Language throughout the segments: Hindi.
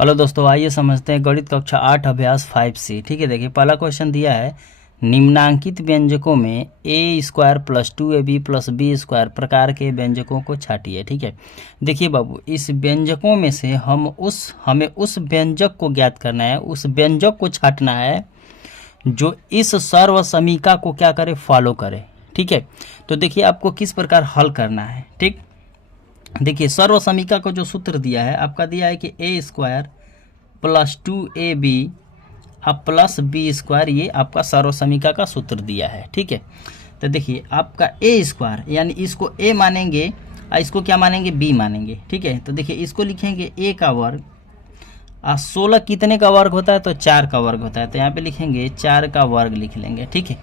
हेलो दोस्तों, आइए समझते हैं गणित कक्षा 8 अभ्यास 5C। ठीक है, देखिए पहला क्वेश्चन दिया है निम्नांकित व्यंजकों में A square plus 2ab plus B square प्रकार के व्यंजकों को छाटिए। ठीक है, देखिए बाबू, इस व्यंजकों में से हमें उस व्यंजक को ज्ञात करना है, उस व्यंजक को छाटना है जो इस सर्व समीका को क्या करे, फॉलो करे। ठीक है, तो देखिए आपको किस प्रकार हल करना है। ठीक, देखिए सर्व समीका को जो सूत्र दिया है आपका, दिया है कि ए स्क्वायर प्लस 2ab अब प्लस बी स्क्वायर, ये आपका सर्व समीका का सूत्र दिया है। ठीक है, तो देखिए आपका ए स्क्वायर यानी इसको ए मानेंगे और इसको क्या मानेंगे, बी मानेंगे। ठीक है, तो देखिए इसको लिखेंगे ए का वर्ग, 16 कितने का वर्ग होता है, तो 4 का वर्ग होता है, तो यहाँ पे लिखेंगे 4 का वर्ग लिख लेंगे। ठीक है,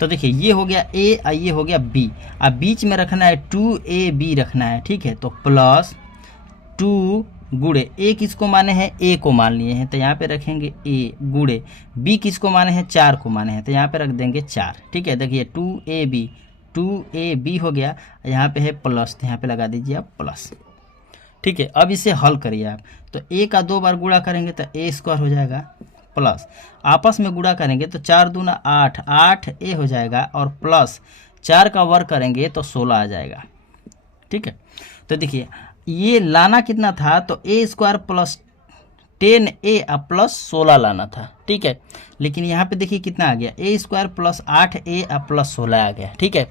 तो देखिए ये हो गया ए और ये हो गया बी, अब बीच में रखना है 2ab रखना है। ठीक है, तो प्लस 2 गुड़े ए किसको माने हैं, ए को मान लिए हैं, तो यहाँ पे रखेंगे ए गुड़े बी किसको माने हैं, 4 को माने हैं, तो यहाँ पे रख देंगे 4। ठीक है, देखिए 2ab हो गया, यहाँ पे है प्लस, तो यहाँ पे लगा दीजिए आप प्लस। ठीक है, अब इसे हल करिए आप, तो ए का 2 बार गुणा करेंगे तो ए स्क्वायर हो जाएगा, प्लस आपस में गुणा करेंगे तो 4 दूना 8, 8a हो जाएगा, और प्लस 4 का वर्ग करेंगे तो 16 आ जाएगा। ठीक है, तो देखिए ये लाना कितना था, तो ए स्क्वायर प्लस 10a प्लस 16 लाना था। ठीक है, लेकिन यहाँ पे देखिए कितना आ गया, ए स्क्वायर प्लस 8a प्लस 16 आ गया। ठीक है,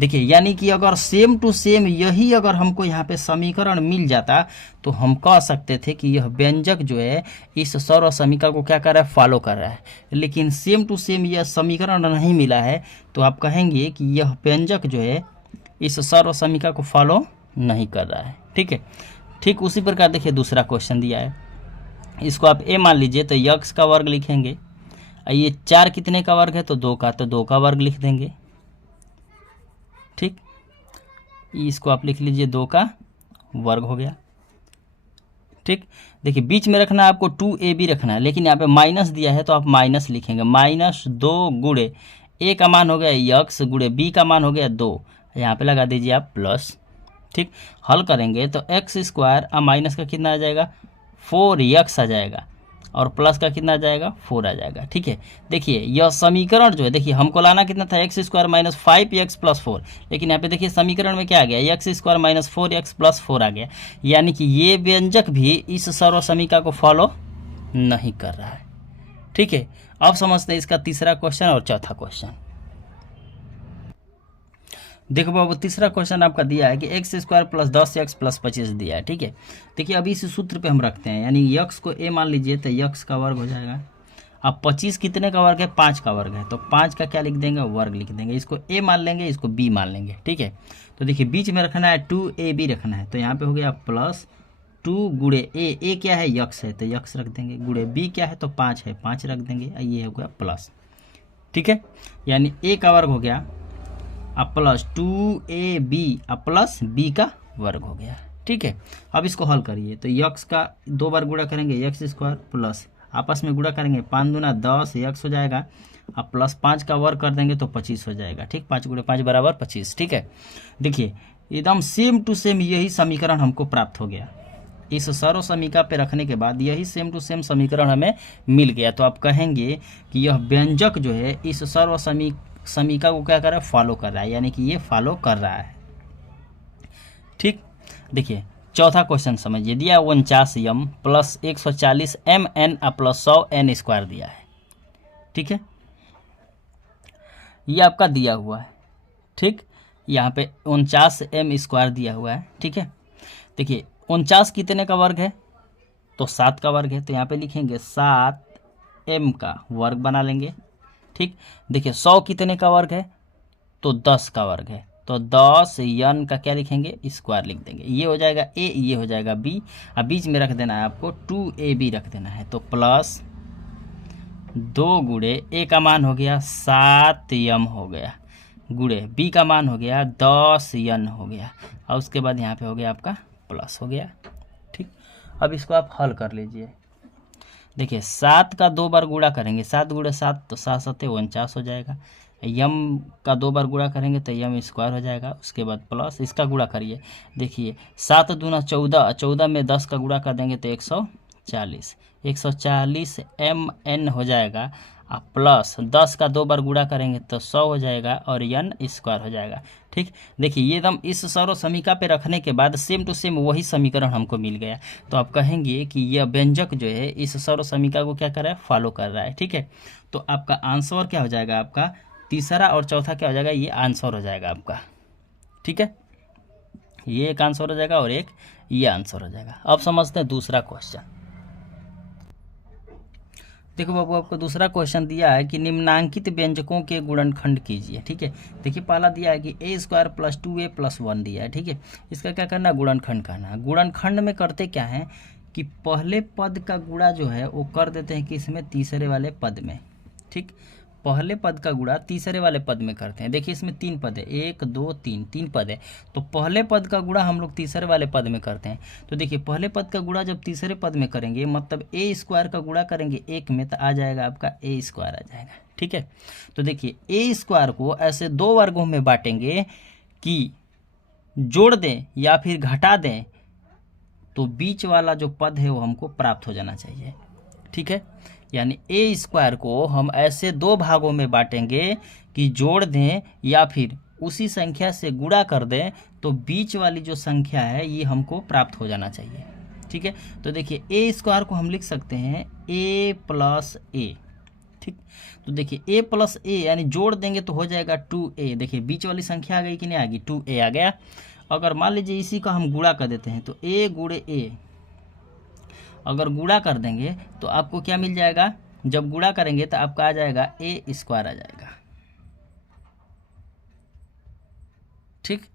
देखिए यानी कि अगर सेम टू सेम यही अगर हमको यहाँ पे समीकरण मिल जाता तो हम कह सकते थे कि यह व्यंजक जो है इस सर्व समीका को क्या कर रहा है, फॉलो कर रहा है। लेकिन सेम टू सेम यह समीकरण नहीं मिला है, तो आप कहेंगे कि यह व्यंजक जो है इस सर्व समीका को फॉलो नहीं कर रहा है। ठीक है, ठीक उसी प्रकार देखिए दूसरा क्वेश्चन दिया है, इसको आप ए मान लीजिए, तो यक्स का वर्ग लिखेंगे, ये 4 कितने का वर्ग है, तो 2 का, तो 2 का वर्ग लिख देंगे। ठीक, इसको आप लिख लीजिए 2 का वर्ग हो गया। ठीक, देखिए बीच में रखना है आपको 2ab रखना है, लेकिन यहाँ पे माइनस दिया है तो आप माइनस लिखेंगे, -2 गुड़े ए का मान हो गया यक्स गुड़े बी का मान हो गया 2, यहाँ पे लगा दीजिए आप प्लस। ठीक, हल करेंगे तो एक्स स्क्वायर और माइनस का कितना आ जाएगा, 4x आ जाएगा, और प्लस का कितना आ जाएगा, 4 आ जाएगा। ठीक है, देखिए यह समीकरण जो है, देखिए हमको लाना कितना था, x square minus 5x plus 4, लेकिन यहाँ पे देखिए समीकरण में क्या आ गया, x square minus 4x plus 4 आ गया, यानी कि ये व्यंजक भी इस सर्व समीका को फॉलो नहीं कर रहा है। ठीक है, अब समझते हैं इसका तीसरा क्वेश्चन और चौथा क्वेश्चन। देखो बाबू, तीसरा क्वेश्चन आपका दिया है कि x square plus 10x plus 25 दिया है। ठीक है, देखिए अभी इस सूत्र पे हम रखते हैं, यानी यक्स को ए मान लीजिए तो यक्स का वर्ग हो जाएगा। अब 25 कितने का वर्ग है, 5 का वर्ग है, तो 5 का क्या लिख देंगे, वर्ग लिख देंगे, इसको ए मान लेंगे, इसको बी मान लेंगे। ठीक है, तो देखिए बीच में रखना है 2ab रखना है, तो यहाँ पे हो गया प्लस 2 गुड़े ए क्या है, यक्स है, तो यक्स रख देंगे, गुड़े बी क्या है, तो 5 है, 5 रख देंगे, ये हो गया प्लस। ठीक है, यानी ए का वर्ग हो गया प्लस 2ab प्लस बी का वर्ग हो गया। ठीक है, अब इसको हल करिए, तो यक्स का 2 बार गुणा करेंगे यक्स स्क्वायर, प्लस आपस में गुणा करेंगे 5 दूना 10 यक्स हो जाएगा, अब प्लस 5 का वर्ग कर देंगे तो 25 हो जाएगा। ठीक, 5 गुणे 5 बराबर 25। ठीक है, देखिए एकदम सेम टू सेम यही समीकरण हमको प्राप्त हो गया, इस सर्व समीका पे रखने के बाद यही सेम टू सेम समीकरण हमें मिल गया, तो आप कहेंगे कि यह व्यंजक जो है इस सर्व समीका को क्या कर रहा है, फॉलो कर रहा है, यानी कि ये फॉलो कर रहा है। ठीक, देखिए चौथा क्वेश्चन समझिए, दिया 49m plus 140mn plus 100n square दिया है। ठीक है, ये आपका दिया हुआ है। ठीक, यहाँ पे 49m स्क्वायर दिया हुआ है। ठीक है, देखिए 49 कितने का वर्ग है, तो 7 का वर्ग है, तो यहाँ पे लिखेंगे 7m का वर्ग बना लेंगे। ठीक, देखिए 100 कितने का वर्ग है, तो 10 का वर्ग है, तो 10n का क्या लिखेंगे, स्क्वायर लिख देंगे, ये हो जाएगा a, ये हो जाएगा b, अब बीच में रख देना है आपको 2ab रख देना है, तो प्लस 2 गुड़े a का मान हो गया 7m हो गया, गुड़े b का मान हो गया 10n हो गया, और उसके बाद यहाँ पे हो गया आपका प्लस हो गया। ठीक, अब इसको आप हल कर लीजिए, देखिए 7 का 2 बार गुणा करेंगे, 7 गुणे 7 तो 7 7 49 हो जाएगा, यम का 2 बार गुणा करेंगे तो यम स्क्वायर हो जाएगा, उसके बाद प्लस इसका गुणा करिए, देखिए 7 दूना 14, 14 में 10 का गुणा कर देंगे तो 140, 140 mn हो जाएगा, प्लस 10 का 2 बार गुणा करेंगे तो 100 हो जाएगा और n स्क्वायर हो जाएगा। ठीक, देखिए ये एकदम इस सर्व समीका पे रखने के बाद सेम टू सेम वही समीकरण हमको मिल गया। तो आप कहेंगे कि यह व्यंजक जो है इस सर्व समीका को क्या कर रहा है, फॉलो कर रहा है। ठीक है, तो आपका आंसर क्या हो जाएगा, आपका तीसरा और चौथा क्या हो जाएगा, ये आंसर हो जाएगा आपका। ठीक है, ये एक आंसर हो जाएगा और एक ये आंसर हो जाएगा। अब समझते हैं दूसरा क्वेश्चन। देखो बाबू, आपको दूसरा क्वेश्चन दिया है कि निम्नांकित व्यंजकों के गुणनखंड कीजिए। ठीक है, देखिए पहला दिया है कि a square plus 2a plus 1 दिया है। ठीक है, इसका क्या करना है, गुणनखंड करना है। गुणनखंड में करते क्या है कि पहले पद का गुणा जो है वो कर देते हैं कि इसमें तीसरे वाले पद में। ठीक, पहले पद का गुणा तीसरे वाले पद में करते हैं। देखिए इसमें 3 पद है, 1 2 3, 3 पद है, तो पहले पद का गुणा हम लोग तीसरे वाले पद में करते हैं। तो देखिए पहले पद का गुणा जब तीसरे पद में करेंगे, मतलब ए स्क्वायर का गुणा करेंगे 1 में, तो आ जाएगा आपका ए स्क्वायर आ जाएगा। ठीक है, तो देखिए ए स्क्वायर को ऐसे 2 वर्गों में बांटेंगे कि जोड़ दें या फिर घटा दें, तो बीच वाला जो पद है वो हमको प्राप्त हो जाना चाहिए। ठीक है, यानी ए स्क्वायर को हम ऐसे 2 भागों में बांटेंगे कि जोड़ दें या फिर उसी संख्या से गुणा कर दें, तो बीच वाली जो संख्या है ये हमको प्राप्त हो जाना चाहिए। ठीक है, तो देखिए ए स्क्वायर को हम लिख सकते हैं ए प्लस ए। ठीक, तो देखिए ए प्लस ए यानी जोड़ देंगे तो हो जाएगा 2a। देखिए बीच वाली संख्या आ गई कि नहीं आ गई, 2a आ गया। अगर मान लीजिए इसी का हम गुणा कर देते हैं तो a गुणे a, अगर गुणा कर देंगे तो आपको क्या मिल जाएगा, जब गुणा करेंगे तो आपका आ जाएगा ए स्क्वायर आ जाएगा। ठीक,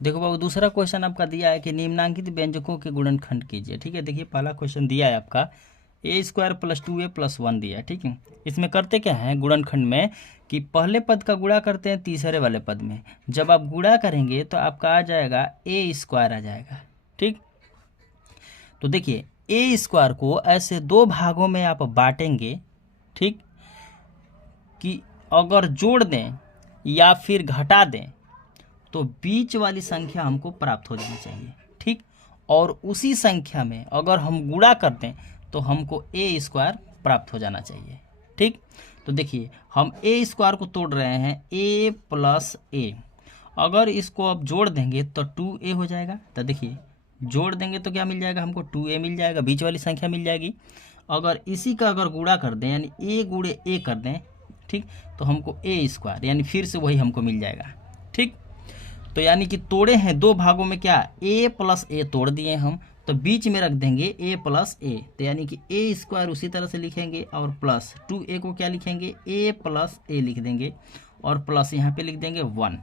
देखो बाबू दूसरा क्वेश्चन आपका दिया है कि निम्नांकित व्यंजकों के गुणनखंड कीजिए। ठीक है, देखिए पहला क्वेश्चन दिया है आपका ए स्क्वायर प्लस 2a प्लस 1 दिया है। ठीक है, इसमें करते क्या है गुणनखंड में कि पहले पद का गुणा करते हैं तीसरे वाले पद में, जब आप गुणा करेंगे तो आपका आ जाएगा ए स्क्वायर आ जाएगा। ठीक, तो देखिए ए स्क्वायर को ऐसे 2 भागों में आप बांटेंगे, ठीक, कि अगर जोड़ दें या फिर घटा दें तो बीच वाली संख्या हमको प्राप्त हो जानी चाहिए। ठीक, और उसी संख्या में अगर हम गुणा कर दें तो हमको ए स्क्वायर प्राप्त हो जाना चाहिए। ठीक, तो देखिए हम ए स्क्वायर को तोड़ रहे हैं ए प्लस ए, अगर इसको अब जोड़ देंगे तो 2a हो जाएगा। तो देखिए जोड़ देंगे तो क्या मिल जाएगा हमको, 2a मिल जाएगा, बीच वाली संख्या मिल जाएगी। अगर इसी का अगर गुणा कर दें यानी a गुणे a कर दें, ठीक, तो हमको ए स्क्वायर यानी फिर से वही हमको मिल जाएगा। ठीक, तो यानी कि तोड़े हैं 2 भागों में, क्या a प्लस a तोड़ दिए हम, तो बीच में रख देंगे a प्लस a, तो यानी कि a स्क्वायर उसी तरह से लिखेंगे और प्लस 2a को क्या लिखेंगे, a प्लस a लिख देंगे और प्लस यहाँ पे लिख देंगे 1।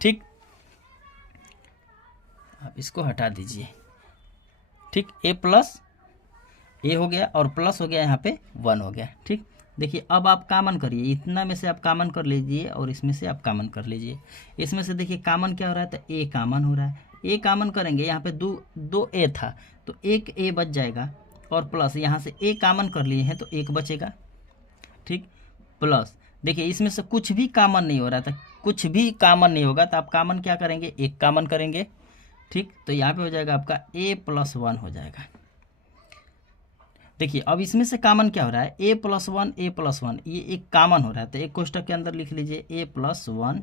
ठीक, आप इसको हटा दीजिए। ठीक, a प्लस a हो गया और प्लस हो गया यहाँ पे 1 हो गया। ठीक, देखिए अब आप कामन करिए, इतना में से आप कामन कर लीजिए और इसमें से आप कामन कर लीजिए। इसमें से देखिए कामन क्या हो रहा है, तो a कामन हो रहा है, a कामन करेंगे, यहाँ पे दो a था तो एक a बच जाएगा और प्लस यहाँ से a कामन कर लिए हैं तो 1 बचेगा। ठीक, प्लस देखिए इसमें से कुछ भी कामन नहीं हो रहा था, कुछ भी कामन नहीं होगा तो आप कामन क्या करेंगे, 1 कामन करेंगे। ठीक, तो यहाँ पे हो जाएगा आपका a प्लस 1 हो जाएगा। देखिए अब इसमें से कामन क्या हो रहा है, a प्लस 1, ये एक कामन हो रहा है, तो एक कोष्टक के अंदर लिख लीजिए a प्लस 1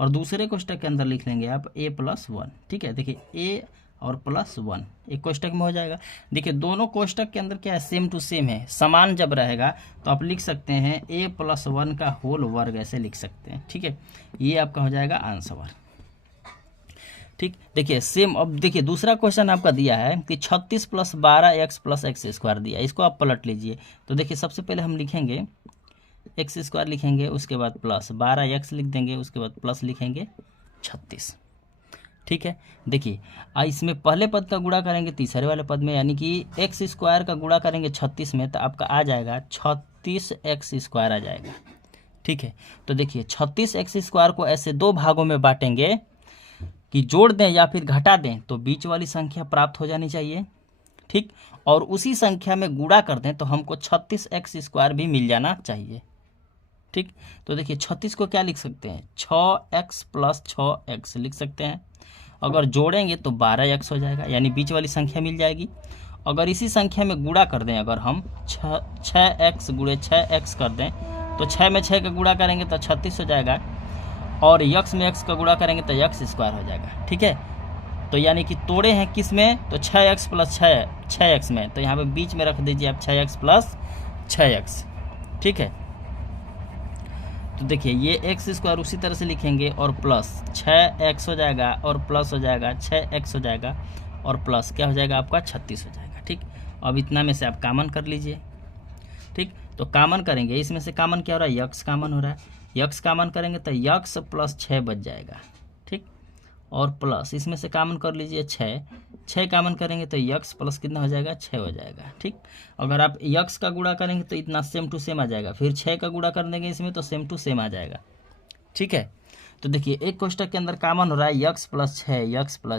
और दूसरे कोष्टक के अंदर लिख लेंगे आप a प्लस 1। ठीक है, देखिए a और प्लस 1 एक कोष्टक में हो जाएगा। देखिए दोनों कोष्टक के अंदर क्या है, सेम टू सेम है, समान जब रहेगा तो आप लिख सकते हैं a प्लस 1 का होल वर्ग, ऐसे लिख सकते हैं। ठीक है, ये आपका हो जाएगा आंसर। ठीक, देखिए सेम। अब देखिए दूसरा क्वेश्चन आपका दिया है कि 36 plus 12x plus x square दिया है, इसको आप पलट लीजिए। तो देखिए सबसे पहले हम लिखेंगे एक्स स्क्वायर लिखेंगे, उसके बाद प्लस 12x लिख देंगे, उसके बाद प्लस लिखेंगे 36। ठीक है, देखिए इसमें पहले पद का गुणा करेंगे तीसरे वाले पद में, यानी कि एक्स स्क्वायर का गुणा करेंगे 36 में तो आपका आ जाएगा 36x स्क्वायर आ जाएगा। ठीक है, तो देखिए 36x स्क्वायर को ऐसे 2 भागों में बांटेंगे कि जोड़ दें या फिर घटा दें तो बीच वाली संख्या प्राप्त हो जानी चाहिए। ठीक, और उसी संख्या में गुणा कर दें तो हमको 36x स्क्वायर भी मिल जाना चाहिए। ठीक। तो देखिए 36 को क्या लिख सकते हैं, 6x प्लस 6x लिख सकते हैं। अगर जोड़ेंगे तो 12x हो जाएगा, यानी बीच वाली संख्या मिल जाएगी। अगर इसी संख्या में गुणा कर दें, अगर हम 6x गुणे 6x कर दें तो 6 में 6 का गुणा करेंगे तो 36 हो जाएगा, और x में x का गुणा करेंगे तो x स्क्वायर हो जाएगा। ठीक है, तो यानी कि तोड़े हैं किस में, तो 6x प्लस 6x में, तो यहाँ पे बीच में रख दीजिए आप 6x प्लस 6x। ठीक है, तो देखिए ये x स्क्वायर उसी तरह से लिखेंगे और प्लस 6x हो जाएगा और प्लस हो जाएगा 6x हो जाएगा और प्लस क्या हो जाएगा आपका 36 हो जाएगा। ठीक, अब इतना में से आप कॉमन कर लीजिए। ठीक, तो कॉमन करेंगे, इसमें से कॉमन क्या हो रहा है, x कॉमन हो रहा है, x कॉमन करेंगे तो x प्लस 6 बच जाएगा। ठीक, और प्लस इसमें से कॉमन कर लीजिए 6 कॉमन करेंगे तो x प्लस कितना हो जाएगा, 6 हो जाएगा। ठीक, अगर आप x का गुणा करेंगे तो इतना सेम टू सेम आ जाएगा, फिर 6 का गुणा कर देंगे इसमें तो सेम टू सेम आ जाएगा। ठीक है, तो देखिए एक कोष्टक के अंदर कॉमन हो रहा है x प्लस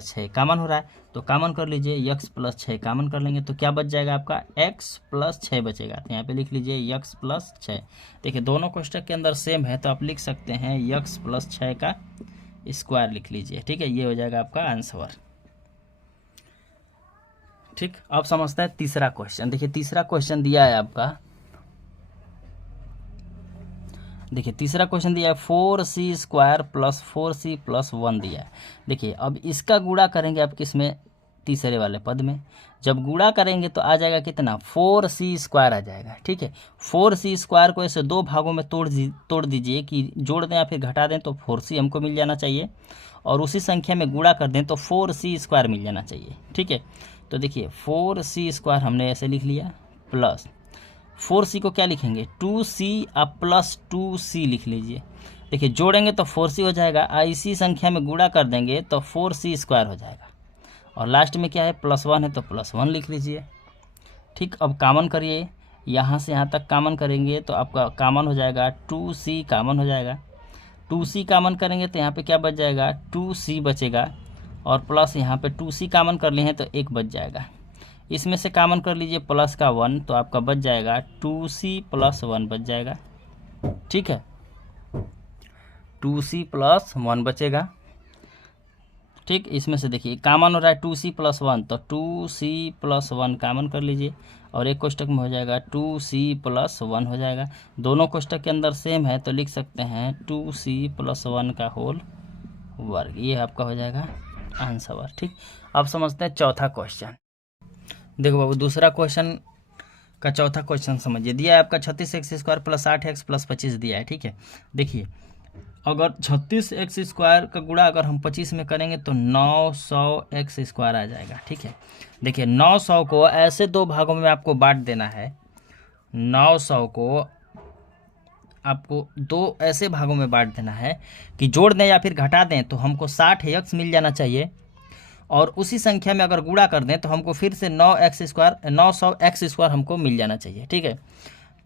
6 कॉमन हो रहा है, तो कॉमन कर लीजिए x प्लस 6 कॉमन कर लेंगे तो क्या बच जाएगा आपका, x प्लस 6 बचेगा। तो यहाँ पे लिख लीजिए x प्लस 6। देखिए दोनों कोष्टक के अंदर सेम है तो आप लिख सकते हैं x प्लस 6 का स्क्वायर लिख लीजिए। ठीक है, ये हो जाएगा आपका आंसर। ठीक, अब समझते हैं तीसरा क्वेश्चन। देखिए तीसरा क्वेश्चन दिया है आपका, देखिए तीसरा क्वेश्चन दिया है 4c square plus 4c plus 1 दिया है। देखिए अब इसका गुणा करेंगे आप किस में, तीसरे वाले पद में। जब गुणा करेंगे तो आ जाएगा कितना, 4c स्क्वायर आ जाएगा। ठीक है, 4c स्क्वायर को ऐसे दो भागों में तोड़ दीजिए कि जोड़ दें या फिर घटा दें तो 4c हमको मिल जाना चाहिए, और उसी संख्या में गुणा कर दें तो 4c स्क्वायर मिल जाना चाहिए। ठीक है, तो देखिए 4c स्क्वायर हमने ऐसे लिख लिया, प्लस 4c को क्या लिखेंगे, 2c अब प्लस 2c लिख लीजिए। देखिए जोड़ेंगे तो 4c हो जाएगा, इसी संख्या में गुणा कर देंगे तो 4c स्क्वायर हो जाएगा, और लास्ट में क्या है प्लस 1 है तो प्लस 1 लिख लीजिए। ठीक, अब कॉमन करिए, यहाँ से यहाँ तक कॉमन करेंगे तो आपका कॉमन हो जाएगा 2c कॉमन हो जाएगा, 2c कॉमन करेंगे तो यहाँ पे क्या बच जाएगा, 2c बचेगा, और प्लस यहाँ पे 2c कॉमन कर लिए हैं तो 1 बच जाएगा। इसमें से कॉमन कर लीजिए प्लस का 1 तो आपका बच जाएगा 2c प्लस 1 बच जाएगा। ठीक है, 2c प्लस 1 बचेगा। ठीक, इसमें से देखिए कॉमन हो रहा है 2c प्लस 1, तो 2c प्लस 1 कॉमन कर लीजिए, और एक कोष्टक में हो जाएगा 2c प्लस 1 हो जाएगा। दोनों कोष्टक के अंदर सेम है तो लिख सकते हैं 2c प्लस 1 का होल वर्ग, ये आपका हो जाएगा आंसर। ठीक, अब समझते हैं चौथा क्वेश्चन। देखो बाबू दूसरा क्वेश्चन का चौथा क्वेश्चन समझिए, दिया है आपका 36x square plus 8x plus 25 दिया है। ठीक है, देखिए अगर 36x स्क्वायर का गुणा अगर हम 25 में करेंगे तो 900x स्क्वायर आ जाएगा। ठीक है, देखिए 900 को ऐसे दो भागों में आपको बांट देना है, 900 को आपको दो ऐसे भागों में बांट देना है कि जोड़ दें या फिर घटा दें तो हमको 60x मिल जाना चाहिए, और उसी संख्या में अगर गुणा कर दें तो हमको फिर से 900x स्क्वायर हमको मिल जाना चाहिए। ठीक है,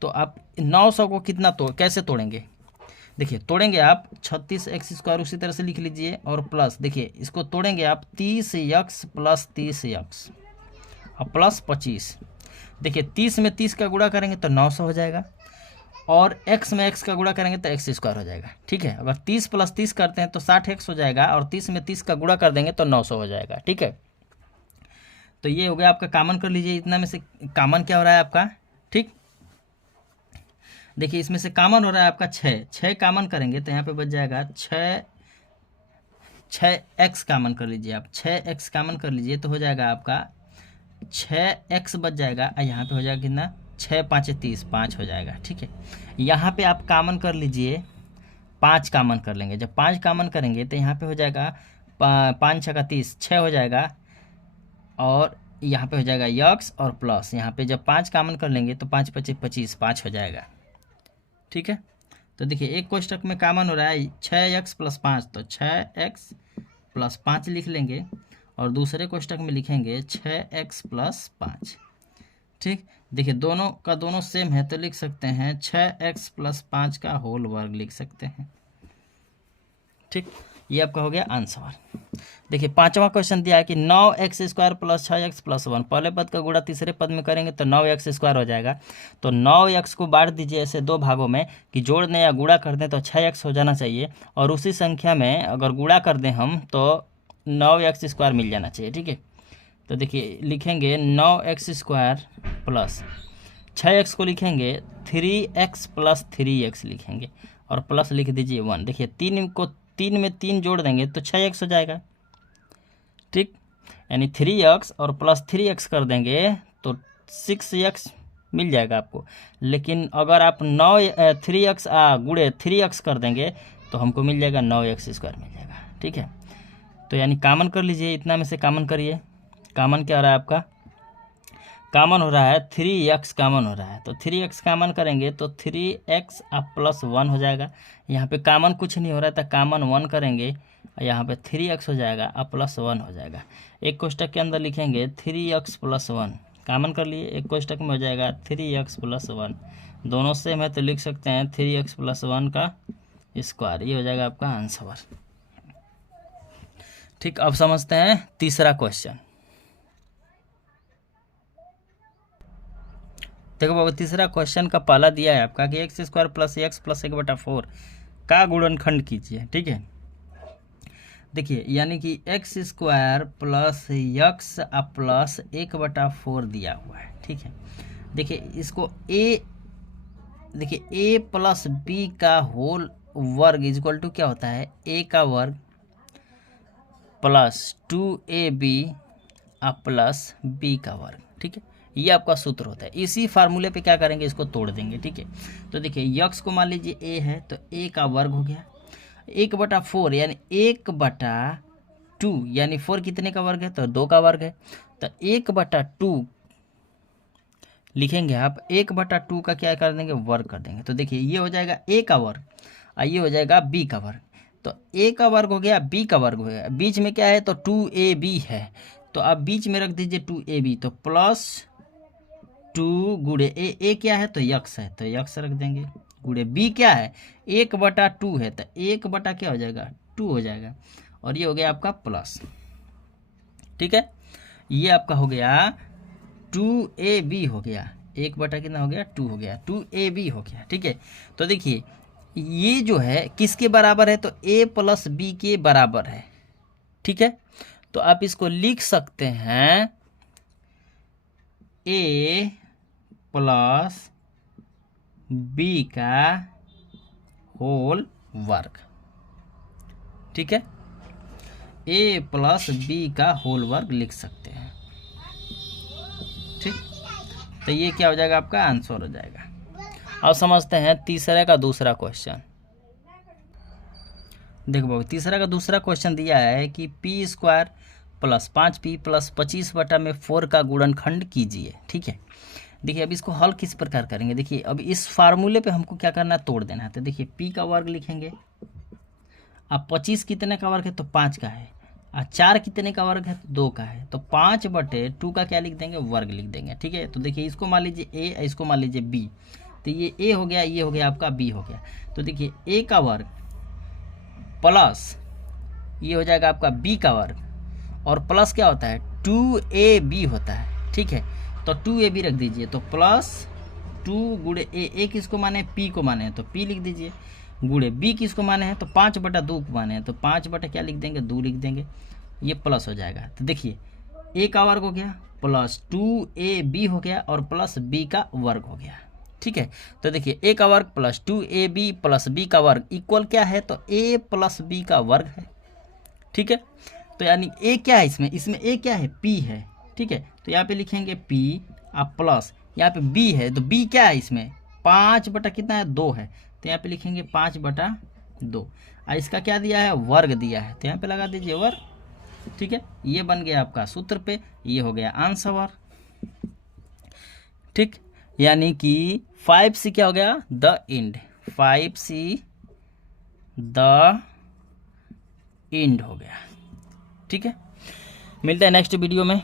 तो आप 900 को कितना कैसे तोड़ेंगे, देखिए तोड़ेंगे आप 36x स्क्वायर उसी तरह से लिख लीजिए, और प्लस देखिए इसको तोड़ेंगे आप 30x प्लस 30x और प्लस 25। देखिए 30 में 30 का गुणा करेंगे तो 900 हो जाएगा, और x में x का गुणा करेंगे तो x स्क्वायर हो जाएगा। ठीक है, अगर 30 प्लस 30 करते हैं तो 60x हो जाएगा, और 30 में 30 का गुणा कर देंगे तो 900 हो जाएगा। ठीक है, तो ये हो गया आपका, कॉमन कर लीजिए, इतना में से कॉमन क्या हो रहा है आपका। ठीक, देखिए इसमें से कॉमन हो रहा है आपका 6 कॉमन करेंगे तो यहाँ पे बच जाएगा 6x कॉमन कर लीजिए आप, 6x कॉमन कर लीजिए तो हो जाएगा आपका 6x बच जाएगा, यहाँ पे हो जाएगा कितना, 6 5 30 5 हो जाएगा। ठीक है, यहाँ पे आप कॉमन कर लीजिए, 5 कॉमन कर लेंगे, जब 5 कॉमन करेंगे तो यहाँ पे हो जाएगा 5 6 30 6 हो जाएगा, और यहाँ पे हो जाएगा x और प्लस, यहाँ पे जब 5 कॉमन कर लेंगे तो 5 5 25 5 हो जाएगा। ठीक है, तो देखिए एक कोष्टक में कॉमन हो रहा है 6x प्लस 5, तो 6x प्लस 5 लिख लेंगे, और दूसरे कोष्टक में लिखेंगे 6x प्लस 5। ठीक, देखिए दोनों का दोनों सेम है तो लिख सकते हैं 6x प्लस 5 का होल वर्ग लिख सकते हैं। ठीक, ये आपका हो गया आंसर। देखिए 5वां क्वेश्चन दिया है कि 9x² प्लस 6x+1, पहले पद का गुणा तीसरे पद में करेंगे तो 9x² हो जाएगा। तो 9x को बांट दीजिए ऐसे दो भागों में कि जोड़ दें या गुणा कर दें तो 6x हो जाना चाहिए, और उसी संख्या में अगर गुणा कर दें हम तो 9x² मिल जाना चाहिए। ठीक है, तो देखिए लिखेंगे 9x² प्लस 6x को लिखेंगे 3x प्लस 3x लिखेंगे, और प्लस लिख दीजिए 1। देखिए 3 में 3 जोड़ देंगे तो 6x हो जाएगा। ठीक, यानी 3x और प्लस 3x कर देंगे तो 6x मिल जाएगा आपको। लेकिन अगर आप 3x गुणे 3x कर देंगे तो हमको मिल जाएगा 9x² मिल जाएगा। ठीक है, तो यानी कॉमन कर लीजिए, इतना में से कॉमन करिए। कॉमन क्या हो रहा है आपका? कॉमन हो रहा है 3x कॉमन हो रहा है, तो 3x कॉमन करेंगे तो 3x प्लस 1 हो जाएगा। यहाँ पे कॉमन कुछ नहीं हो रहा था, कॉमन 1 करेंगे, यहाँ पे 3x हो जाएगा और प्लस 1 हो जाएगा। एक कोष्टक के अंदर लिखेंगे 3x प्लस 1, कॉमन कर लिए, एक कोष्टक में हो जाएगा 3x प्लस 1, दोनों सेम है तो लिख सकते हैं 3x प्लस 1 का स्क्वायर, ये हो जाएगा आपका आंसर। ठीक, अब समझते हैं तीसरा क्वेश्चन। देखो बाबू, तीसरा क्वेश्चन का पहला दिया है आपका कि x² प्लस x प्लस 1/4 का गुणनखंड कीजिए। ठीक है, देखिए यानी कि x² प्लस x प्लस 1/4 दिया हुआ है। ठीक है, देखिए इसको a प्लस b का होल वर्ग इक्वल टू क्या होता है, a का वर्ग प्लस 2ab प्लस b का वर्ग। ठीक है, ये आपका सूत्र होता है। इसी फार्मूले पे क्या करेंगे, इसको तोड़ देंगे। ठीक है, तो देखिए x को मान लीजिए a है तो a का वर्ग हो गया, 1/4 यानी 1/2, यानी 4 कितने का वर्ग है तो 2 का वर्ग है, तो 1/2 लिखेंगे आप, 1/2 का क्या कर देंगे, वर्ग कर देंगे। तो देखिए ये हो जाएगा a का वर्ग और ये हो जाएगा b का वर्ग, तो a का वर्ग हो गया, b का वर्ग हो गया, बीच में क्या है तो 2ab है, तो आप बीच में रख दीजिए 2ab, तो प्लस 2 गुणे a क्या है तो x है तो x रख देंगे, गुणे b क्या है 1/2 है तो 1 क्या हो जाएगा 2 हो जाएगा, और ये हो गया आपका प्लस। ठीक है, ये आपका हो गया 2ab हो गया, 1 कितना हो गया 2 हो गया, 2ab हो गया। ठीक है, तो देखिए ये जो है किसके बराबर है तो a प्लस b के बराबर है। ठीक है, तो आप इसको लिख सकते हैं a प्लस b का होल वर्ग। ठीक है, a प्लस b का होल वर्ग लिख सकते हैं। ठीक, तो ये क्या हो जाएगा आपका आंसर हो जाएगा। अब समझते हैं तीसरे का दूसरा क्वेश्चन। देखो बाबू, तीसरा का दूसरा क्वेश्चन दिया है कि p² प्लस 5p प्लस 25/4 का गुणनखंड कीजिए। ठीक है, देखिए अब इसको हल किस प्रकार करेंगे, देखिए अब इस फार्मूले पे हमको क्या करना है, तोड़ देना है। तो देखिए p का वर्ग लिखेंगे, अब 25 कितने का वर्ग है तो 5 का है, और 4 कितने का वर्ग है तो 2 का है, तो 5/2 का क्या लिख देंगे, वर्ग लिख देंगे। ठीक है, तो देखिए इसको मान लीजिए a, इसको मान लीजिए b, तो ये a हो गया, ये हो गया आपका b हो गया। तो देखिए a का वर्ग प्लस ये हो जाएगा आपका b का वर्ग, और प्लस क्या होता है 2ab होता है। ठीक है, तो 2ab रख दीजिए, तो प्लस 2 गुणे a किसको माने, p को माने हैं तो p लिख दीजिए, गुणे b किसको माने हैं तो 5/2 को माने हैं तो 5 क्या लिख देंगे 2 लिख देंगे, ये प्लस हो जाएगा। तो देखिए a का वर्ग हो गया प्लस 2ab हो गया और प्लस b का वर्ग हो गया। ठीक है, तो देखिए a का वर्ग प्लस 2ab प्लस b का वर्ग इक्वल क्या है तो a प्लस b का वर्ग है। ठीक है, तो यानी a क्या है इसमें a क्या है p है। ठीक है, तो यहाँ पे लिखेंगे p आप प्लस यहाँ पे b है, तो b क्या है इसमें 5 कितना है 2 है, तो यहाँ पे लिखेंगे 5/2, और इसका क्या दिया है वर्ग दिया है, तो यहाँ पे लगा दीजिए वर्ग। ठीक है, ये बन गया आपका सूत्र पे, ये हो गया आंसर। ठीक, यानी कि 5C क्या हो गया the end, 5C the end हो गया। ठीक है, मिलता है नेक्स्ट वीडियो में।